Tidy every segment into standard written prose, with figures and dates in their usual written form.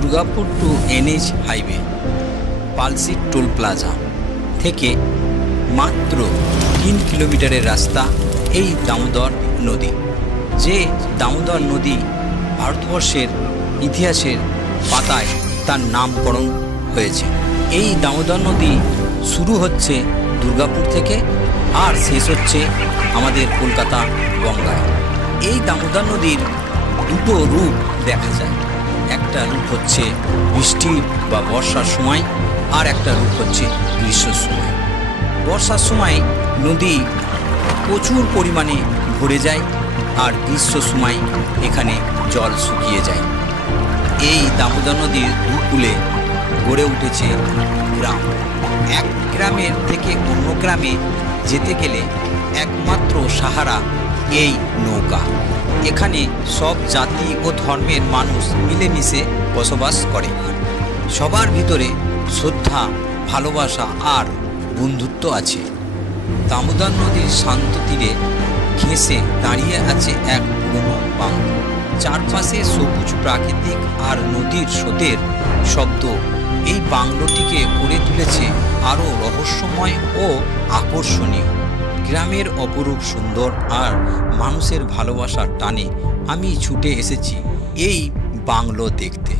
Durgapur to NH highway Palsi toll plaza থেকে মাত্র 3 কিলোমিটারের রাস্তা এই দামোদর নদী। যে দামোদর নদী ভারতবর্ষের ইতিহাসের পাতায় তার নামকরণ হয়েছে। এই দামোদর নদী শুরু হচ্ছে দুর্গাপুর থেকে আর শেষ হচ্ছে আমাদের কলকাতা গঙ্গায়। এই দামোদর নদীর দুটো রূপ দেখা যায়। একটা রূপ হচ্ছে বৃষ্টি বা বর্ষার সময়, আর একটা রূপ হচ্ছে গ্রীষ্মের সময়। বর্ষার সময় নদী প্রচুর পরিমাণে ভরে যায়, আর গ্রীষ্মের সময় এখানে জল শুকিয়ে যায়। এই দামোদর নদীর দুকূলে গড়ে উঠেছে গ্রাম। এক গ্রামের থেকে অন্য গ্রামে যেতে গেলে একমাত্র সাহারা এই নৌকা। এখানে সব জাতি ও ধর্মের মানুষ মিলেমিশে বসবাস করে। সবার ভিতরে শ্রদ্ধা, ভালোবাসা আর বন্ধুত্ব আছে। দামোদর নদীর শান্ত তীরে ঘেঁষে দাঁড়িয়ে আছে এক পুরনো বাংলো। চারপাশে সবুজ প্রাকৃতিক আর নদীর স্রোতের শব্দ এই বাংলোটিকে করে তুলেছে আরও রহস্যময় ও আকর্ষণীয়। গ্রামের অপরূপ সুন্দর আর মানুষের ভালোবাসার টানে আমি ছুটে এসেছি এই বাংলো দেখতে।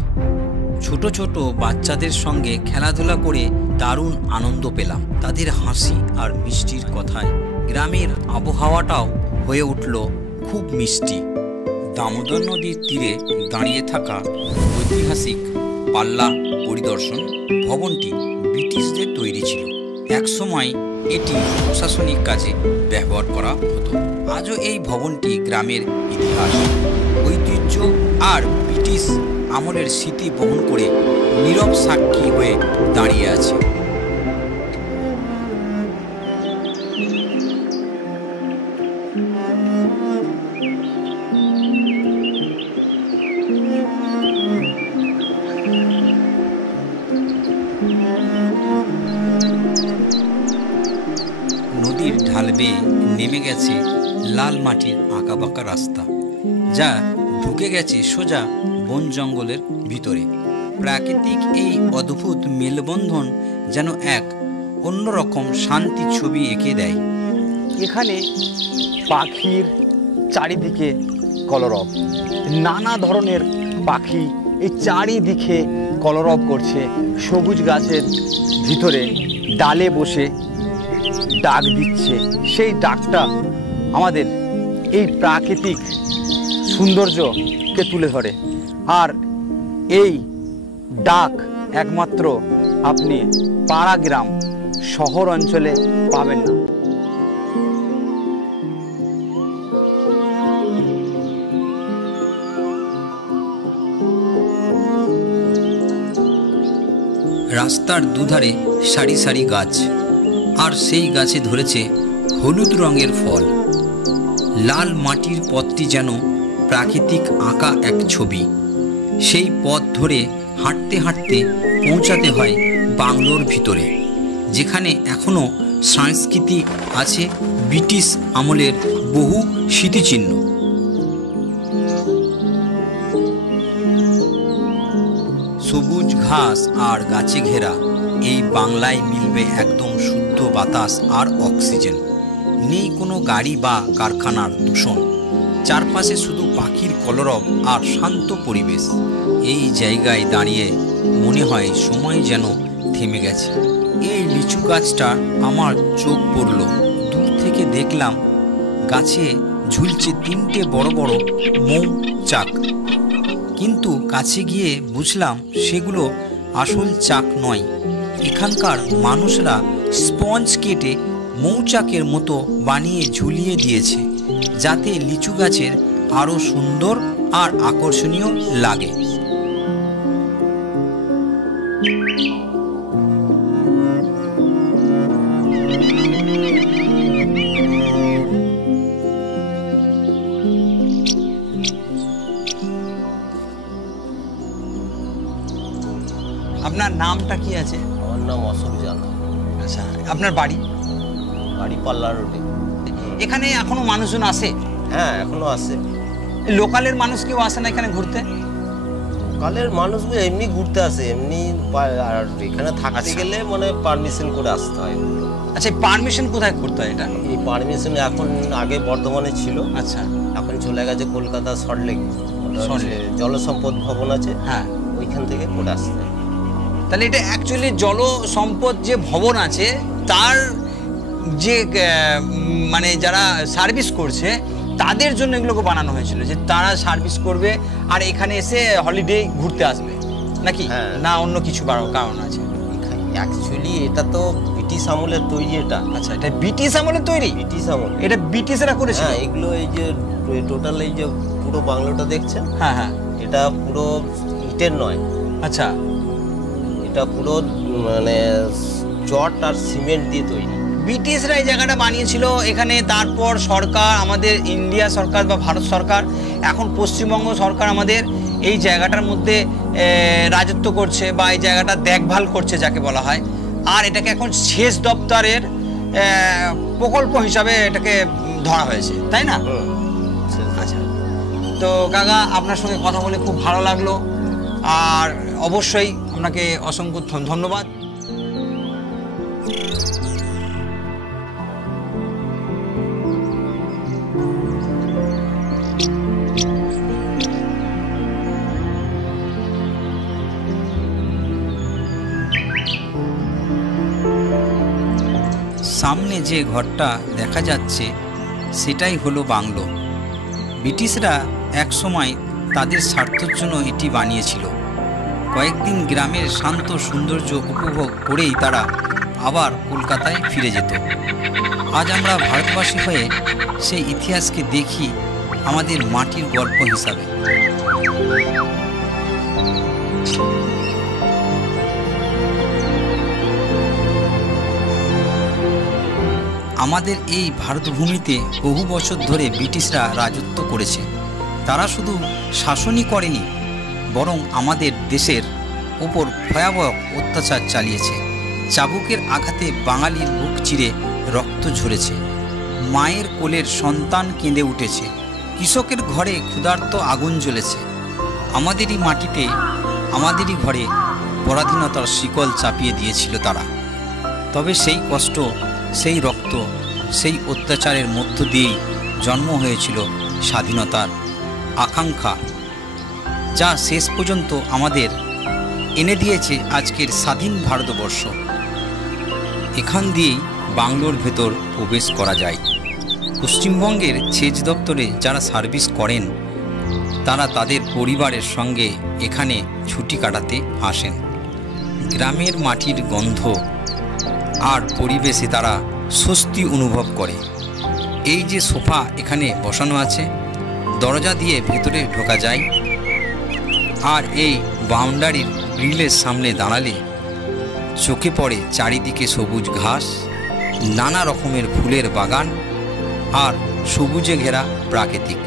ছোট ছোট বাচ্চাদের সঙ্গে খেলাধুলা করে দারুণ আনন্দ পেলাম। তাদের হাসি আর মিষ্টির কথায় গ্রামের আবহাওয়াটাও হয়ে উঠল খুব মিষ্টি। দামোদর নদীর তীরে দাঁড়িয়ে থাকা ঐতিহাসিক পাল্লা পরিদর্শন ভবনটি ব্রিটিশদের তৈরি ছিল। একসময় এটি প্রশাসনিক কাজে ব্যবহার করা হতো। আজও এই ভবনটি গ্রামের ইতিহাস, ঐতিহ্য আর ব্রিটিশ আমলের স্মৃতি বহন করে নীরব সাক্ষী হয়ে দাঁড়িয়ে আছে। নদীর ঢাল বেয়ে নেমে গেছে লাল মাটির আঁকাবাঁকা রাস্তা, যা ঢুকে গেছে সোজা বন জঙ্গলের ভিতরে। প্রাকৃতিক এই অদ্ভুত মেলবন্ধন যেন এক অন্যরকম শান্তি ছবি এঁকে দেয়। এখানে পাখির চারিদিকে কলরব, নানা ধরনের পাখি এই চারিদিকে কলরব করছে। সবুজ গাছের ভিতরে ডালে বসে ডাক দিচ্ছে। সেই ডাকটা আমাদের এই প্রাকৃতিক সৌন্দর্যকে তুলে ধরে। আর এই ডাক একমাত্র আপনি পাড়া গ্রাম, শহর অঞ্চলে পাবেন না। রাস্তার দুধারে সারি সারি গাছ, আর সেই গাছে ধরেছে হলুদ রঙের ফল। লাল মাটির পথটি যেন প্রাকৃতিক আঁকা এক ছবি। সেই পথ ধরে হাঁটতে হাঁটতে পৌঁছাতে হয় বাংলোর ভিতরে, যেখানে এখনও সংস্কৃতি আছে, ব্রিটিশ আমলের বহু স্মৃতিচিহ্ন। সবুজ ঘাস আর গাছে ঘেরা এই বাংলায় মিলবে একদম শুদ্ধ বাতাস আর অক্সিজেন। নেই কোনো গাড়ি বা কারখানার দূষণ। চারপাশে শুধু পাখির কলরব আর শান্ত পরিবেশ। এই জায়গায় দাঁড়িয়ে মনে হয় সময় যেন থেমে গেছে। এই লিচু গাছটা আমার চোখ পড়ল। দূর থেকে দেখলাম গাছে ঝুলছে 3টে বড় বড় মৌচাক, কিন্তু কাছে গিয়ে বুঝলাম সেগুলো আসল চাক নয়। এখানকার মানুষরা স্পঞ্জ কেটে মৌচাকের মতো বানিয়ে ঝুলিয়ে দিয়েছে, যাতে লিচু গাছের আরও সুন্দর আর আকর্ষণীয় লাগে। আপনার নামটা কি আছে? আমার নাম অশোক জানা। আচ্ছা, আপনার বাড়ি? বাড়ি পাল্লা রোডে। এখানে এখনো মানুষজন আসে? হ্যাঁ, এখনো আসে। লোকালের মানুষ কেউ আসে না এখানে ঘুরতে? লোকালের মানুষগুলো এমনি ঘুরতে আসে, এমনি আর এখানে থাকতে গেলে মানে পারমিশন করে আসতে হয়। আচ্ছা, পারমিশন কোথায় করতে হয় এটা? এই পারমিশন এখন আগে বর্ধমানে ছিল, আচ্ছা, এখন চলে গেছে কলকাতা সল্টলেক, জলসম্পদ ভবন আছে, হ্যাঁ, ওইখান থেকে করে আসতে হয়। তাহলে এটা অ্যাকচুয়ালি জলসম্পদ যে ভবন আছে তার যে মানে যারা সার্ভিস করছে তাদের জন্য এগুলোকে বানানো হয়েছিল, যে তারা সার্ভিস করবে আর এখানে এসে হলিডে ঘুরতে আসবে নাকি? হ্যাঁ। না অন্য কিছু কারণ আছে? অ্যাকচুয়ালি এটা তো ব্রিটিশ আমলের তৈরি এটা। আচ্ছা, এটা ব্রিটিশ আমলের তৈরি? ব্রিটিশ আমল, এটা ব্রিটিশরা করেছিল? হ্যাঁ, এগুলো এই যে টোটাল এই যে পুরো বাংলোটা দেখছেন, হ্যাঁ হ্যাঁ, এটা পুরো ইটের নয়। আচ্ছা, এটা পুরো মানে চট আর সিমেন্ট দিয়ে তৈরি। ব্রিটিশরা এই জায়গাটা বানিয়েছিল এখানে, তারপর সরকার, আমাদের ইন্ডিয়া সরকার বা ভারত সরকার, এখন পশ্চিমবঙ্গ সরকার আমাদের এই জায়গাটার মধ্যে রাজত্ব করছে বা এই জায়গাটা দেখভাল করছে যাকে বলা হয়, আর এটাকে এখন সেচ দপ্তরের প্রকল্প হিসাবে এটাকে ধরা হয়েছে, তাই না? আচ্ছা, তো কাকা আপনার সঙ্গে কথা বলে খুব ভালো লাগলো, আর অবশ্যই আপনাকে অসংখ্য ধন্যবাদ। সামনে যে ঘরটা দেখা যাচ্ছে সেটাই হলো বাংলো। ব্রিটিশরা একসময় তাদের স্বার্থের জন্য এটি বানিয়েছিল। কয়েকদিন গ্রামের শান্ত সৌন্দর্য উপভোগ করেই তারা আবার কলকাতায় ফিরে যেত। আজ আমরা ভারতবাসী হয়ে সেই ইতিহাসকে দেখি আমাদের মাটির গল্প হিসাবে। আমাদের এই ভারতভূমিতে বহু বছর ধরে ব্রিটিশরা রাজত্ব করেছে। তারা শুধু শাসনই করেনি, বরং আমাদের দেশের ওপর ভয়াবহ অত্যাচার চালিয়েছে। চাবুকের আঘাতে বাঙালির বুক চিরে রক্ত ঝরেছে, মায়ের কোলের সন্তান কেঁদে উঠেছে, কৃষকের ঘরে ক্ষুধার্ত আগুন জ্বলেছে। আমাদেরই মাটিতে, আমাদেরই ঘরে পরাধীনতার শিকল চাপিয়ে দিয়েছিল তারা। তবে সেই কষ্ট, সেই রক্ত, সেই অত্যাচারের মধ্য দিয়েই জন্ম হয়েছিল স্বাধীনতার আকাঙ্ক্ষা, যা শেষ পর্যন্ত আমাদের এনে দিয়েছে আজকের স্বাধীন ভারতবর্ষ। এখান দিয়েই বাংলোর ভেতর প্রবেশ করা যায়। পশ্চিমবঙ্গের সেচ দপ্তরে যারা সার্ভিস করেন তারা তাদের পরিবারের সঙ্গে এখানে ছুটি কাটাতে আসেন। গ্রামের মাটির গন্ধ আর পরিবেশে তারা স্বস্তি অনুভব করে। এই যে সোফা এখানে বসানো আছে, দরজা দিয়ে ভেতরে ঢোকা যায়, আর এই বাউন্ডারির গ্রিলের সামনে দাঁড়ালে চোখে পড়ে চারিদিকে সবুজ ঘাস, নানা রকমের ফুলের বাগান আর সবুজে ঘেরা প্রাকৃতিক।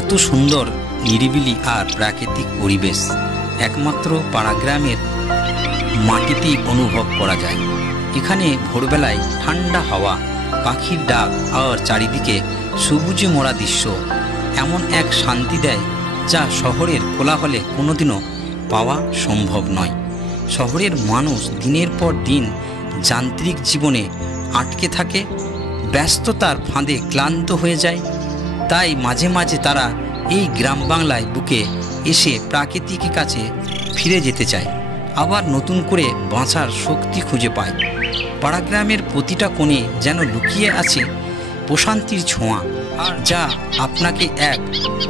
এত সুন্দর নিরিবিলি আর প্রাকৃতিক পরিবেশ একমাত্র পাড়াগ্রামের মাটিতেই অনুভব করা যায়। এখানে ভোরবেলায় ঠান্ডা হাওয়া, পাখির ডাক আর চারিদিকে সবুজে মোড়া দৃশ্য এমন এক শান্তি দেয় যা শহরের কোলাহলে কোনোদিনও পাওয়া সম্ভব নয়। শহরের মানুষ দিনের পর দিন যান্ত্রিক জীবনে আটকে থাকে, ব্যস্ততার ফাঁদে ক্লান্ত হয়ে যায়। তাই মাঝে মাঝে তারা এই গ্রাম বাংলায় বুকে এসে প্রাকৃতিকের কাছে ফিরে যেতে চায়, আবার নতুন করে বাঁচার শক্তি খুঁজে পায়। পাড়াগ্রামের প্রতিটা কোণে যেন লুকিয়ে আছে প্রশান্তির ছোঁয়া, আর যা আপনাকে এক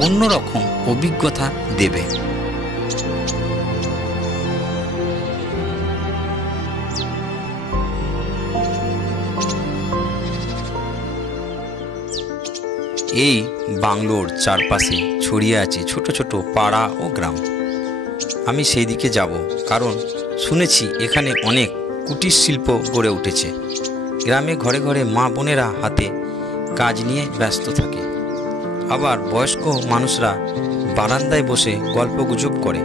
অন্যরকম অভিজ্ঞতা দেবে। এই বাংলোর চারপাশে ছড়িয়ে আছে ছোট ছোট পাড়া ও গ্রাম। আমি সেই দিকে যাব, কারণ শুনেছি এখানে অনেক কুটির শিল্প গড়ে উঠেছে। গ্রামে ঘরে ঘরে মা বোনেরা হাতে কাজ নিয়ে ব্যস্ত থাকে, আবার বয়স্ক মানুষরা বারান্দায় বসে গল্পগুজব করে।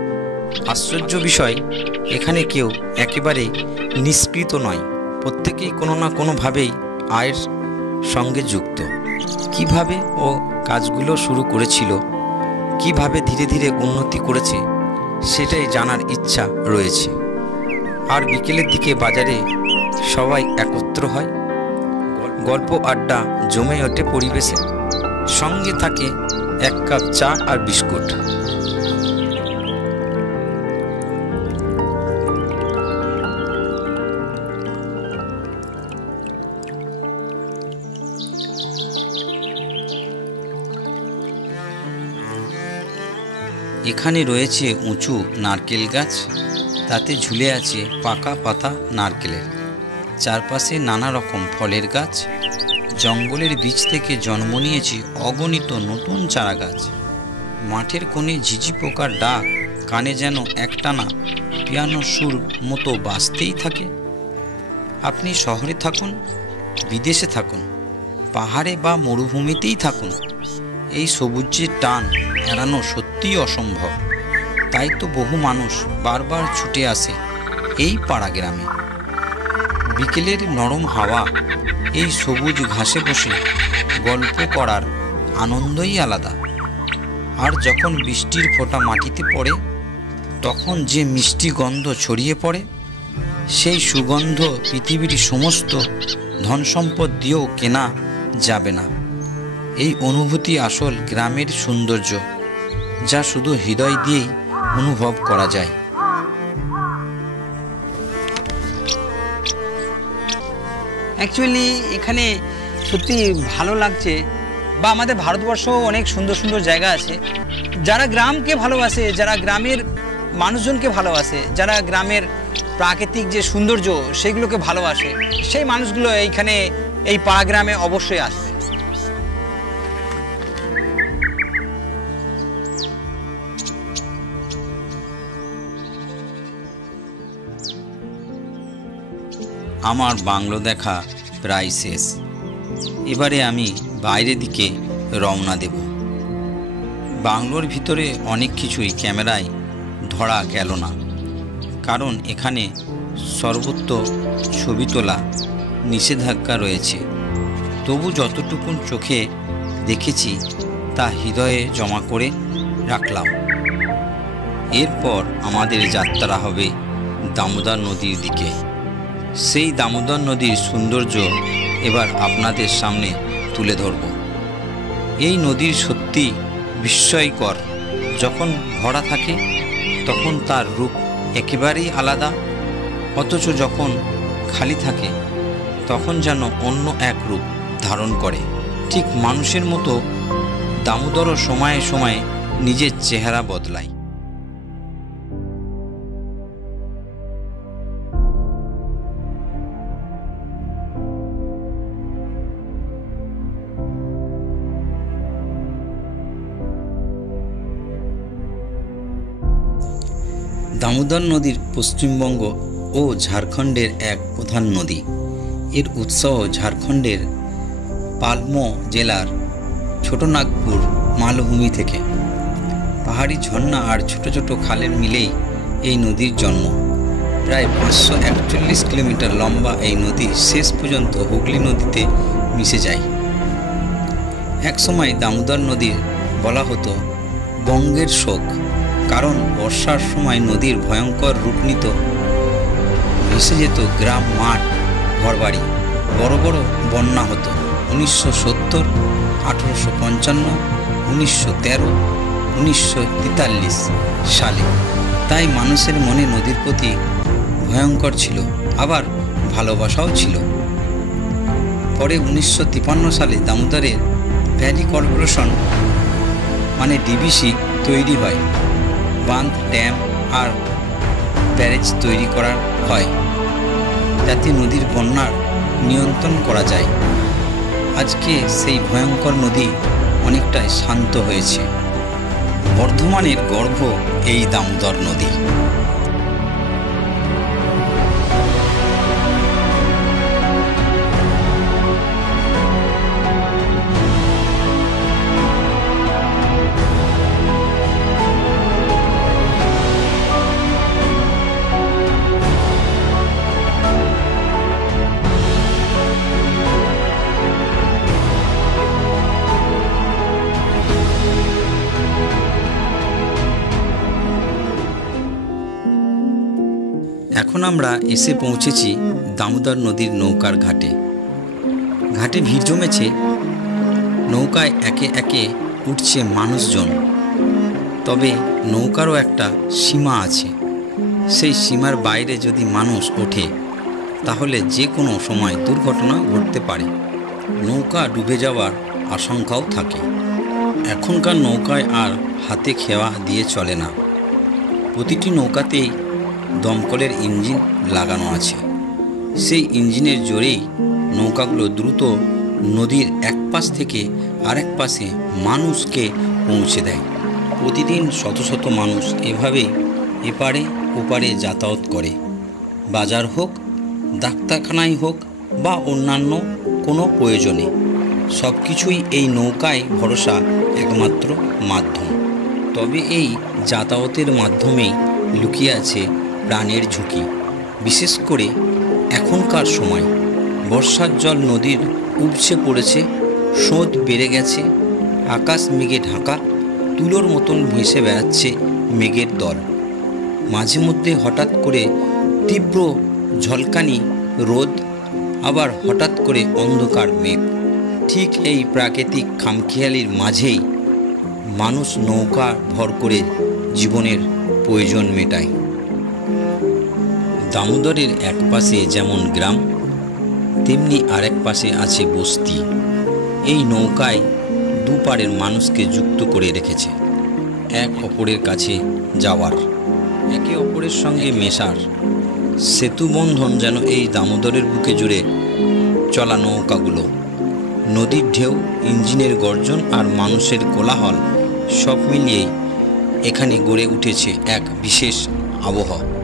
আশ্চর্য বিষয়, এখানে কেউ একেবারে নিষ্কৃত নয়, প্রত্যেকেই কোনো না কোনোভাবেই আয়ের সঙ্গে যুক্ত। কিভাবে ও কাজগুলো শুরু করেছিল, কিভাবে ধীরে ধীরে উন্নতি করেছে, সেটাই জানার ইচ্ছা রয়েছে। আর বিকেলের দিকে বাজারে সবাই একত্র হয়, গল্প আড্ডা জমে ওঠে পরিবেশে, সঙ্গে থাকে 1 কাপ চা আর বিস্কুট। এখানে রয়েছে উঁচু নারকেল গাছ, তাতে ঝুলে আছে পাকা পাতা নারকেলের। চারপাশে নানা রকম ফলের গাছ, জঙ্গলের বীজ থেকে জন্ম নিয়েছে অগণিত নতুন চারা গাছ। মাঠের কোণে ঝিঝি পোকার ডাক কানে যেন একটানা পিয়ানো সুর মতো বাজতেই থাকে। আপনি শহরে থাকুন, বিদেশে থাকুন, পাহাড়ে বা মরুভূমিতেই থাকুন, এই সবুজের টান এড়ানো সত্যিই অসম্ভব। তাই তো বহু মানুষ বারবার ছুটে আসে এই পাড়া গ্রামে। বিকেলের নরম হাওয়া, এই সবুজ ঘাসে বসে গল্প করার আনন্দই আলাদা। আর যখন বৃষ্টির ফোঁটা মাটিতে পড়ে, তখন যে মিষ্টি গন্ধ ছড়িয়ে পড়ে, সেই সুগন্ধ পৃথিবীর সমস্ত ধন সম্পদ দিয়েও কেনা যাবে না। এই অনুভূতি আসল গ্রামের সৌন্দর্য, যা শুধু হৃদয় দিয়েই অনুভব করা যায়। অ্যাকচুয়ালি এখানে সত্যি ভালো লাগছে, বা আমাদের ভারতবর্ষও অনেক সুন্দর সুন্দর জায়গা আছে। যারা গ্রামকে ভালোবাসে, যারা গ্রামের মানুষজনকে ভালোবাসে, যারা গ্রামের প্রাকৃতিক যে সৌন্দর্য সেগুলোকে ভালোবাসে, সেই মানুষগুলো এইখানে এই পাড়া গ্রামে অবশ্যই আসবে। আমার বাংলো দেখা প্রায় শেষ। এবারে আমি বাইরের দিকে রওনা দেব। বাংলোর ভিতরে অনেক কিছুই ক্যামেরায় ধরা গেল না, কারণ এখানে সর্বত্র ছবি তোলা নিষেধাজ্ঞা রয়েছে। তবু যতটুকু চোখে দেখেছি তা হৃদয়ে জমা করে রাখলাম। এরপর আমাদের যাত্রা হবে দামোদর নদীর দিকে। সেই দামোদর নদীর সৌন্দর্য এবার আপনাদের সামনে তুলে ধরব। এই নদীর সত্যি বিস্ময়কর। যখন ভরা থাকে তখন তার রূপ একেবারেই আলাদা, অথচ যখন খালি থাকে তখন যেন অন্য এক রূপ ধারণ করে। ঠিক মানুষের মতো দামোদরও সময়ে সময়ে নিজের চেহারা বদলায়। দামোদর নদীর পশ্চিমবঙ্গ ও ঝাড়খণ্ডের এক প্রধান নদী। এর উৎস ঝাড়খণ্ডের পালমো জেলার ছোটনাগপুর মালভূমি থেকে। পাহাড়ি ঝর্ণা আর ছোট ছোট খালের মিলেই এই নদীর জন্ম। প্রায় 541 কিলোমিটার লম্বা এই নদী শেষ পর্যন্ত হুগলি নদীতে মিশে যায়। একসময় দামোদর নদীর বলা হতো বঙ্গের শোক, কারণ বর্ষার সময় নদীর ভয়ঙ্কর রূপ নিত। ভেসে যেত গ্রাম, মাঠ, ঘরবাড়ি। বড় বড় বন্যা হতো 1970, 1855, 1913, 1943 সালে। তাই মানুষের মনে নদীর প্রতি ভয়ঙ্কর ছিল, আবার ভালোবাসাও ছিল। পরে 1953 সালে দামোদরের ভ্যালি কর্পোরেশন মানে ডিবিসি তৈরি হয়। বাঁধ, ড্যাম আর ব্যারেজ তৈরি করা হয়, যাতে নদীর বন্যার নিয়ন্ত্রণ করা যায়। আজকে সেই ভয়ঙ্কর নদী অনেকটাই শান্ত হয়েছে। বর্ধমানের গর্ভ এই দামোদর নদী। এখন আমরা এসে পৌঁছেছি দামোদর নদীর নৌকার ঘাটে। ঘাটে ভিড় জমেছে, নৌকায় একে একে উঠছে মানুষজন। তবে নৌকারও একটা সীমা আছে, সেই সীমার বাইরে যদি মানুষ ওঠে তাহলে যে কোনো সময় দুর্ঘটনা ঘটতে পারে, নৌকা ডুবে যাওয়ার আশঙ্কাও থাকে। এখনকার নৌকায় আর হাতে খেওয়া দিয়ে চলে না, প্রতিটি নৌকাতেই দমকলের ইঞ্জিন লাগানো আছে। সেই ইঞ্জিনের জোরেই নৌকাগুলো দ্রুত নদীর এক পাশ থেকে আরেক পাশে মানুষকে পৌঁছে দেয়। প্রতিদিন শত শত মানুষ এভাবেই এপারে ওপারে যাতায়াত করে, বাজার হোক, ডাক্তারখানায় হোক বা অন্যান্য কোনো প্রয়োজনে। সব কিছুই এই নৌকায় ভরসা একমাত্র মাধ্যম। তবে এই যাতায়াতের মাধ্যমেই লুকিয়ে আছে প্রাণের ঝুঁকি। বিশেষ করে এখনকার সময় বর্ষার জল নদীর উপচে পড়েছে, স্রোত বেড়ে গেছে, আকাশ মেঘে ঢাকা, তুলোর মতন ভেসে বেড়াচ্ছে মেঘের দল। মাঝে মধ্যে হঠাৎ করে তীব্র ঝলকানি রোদ, আবার হঠাৎ করে অন্ধকার মেঘ। ঠিক এই প্রাকৃতিক খামখেয়ালির মাঝেই মানুষ নৌকা ভর করে জীবনের প্রয়োজন মেটায়। দামোদরের এক পাশে যেমন গ্রাম, তেমনি আরেক পাশে আছে বস্তি। এই নৌকায় দুপারের মানুষকে যুক্ত করে রেখেছে এক অপরের কাছে যাওয়ার, একে অপরের সঙ্গে মেশার সেতুবন্ধন যেন এই দামোদরের বুকে জুড়ে চলা নৌকাগুলো। নদীর ঢেউ, ইঞ্জিনের গর্জন আর মানুষের কোলাহল সব মিলিয়েই এখানে গড়ে উঠেছে এক বিশেষ আবহাওয়া।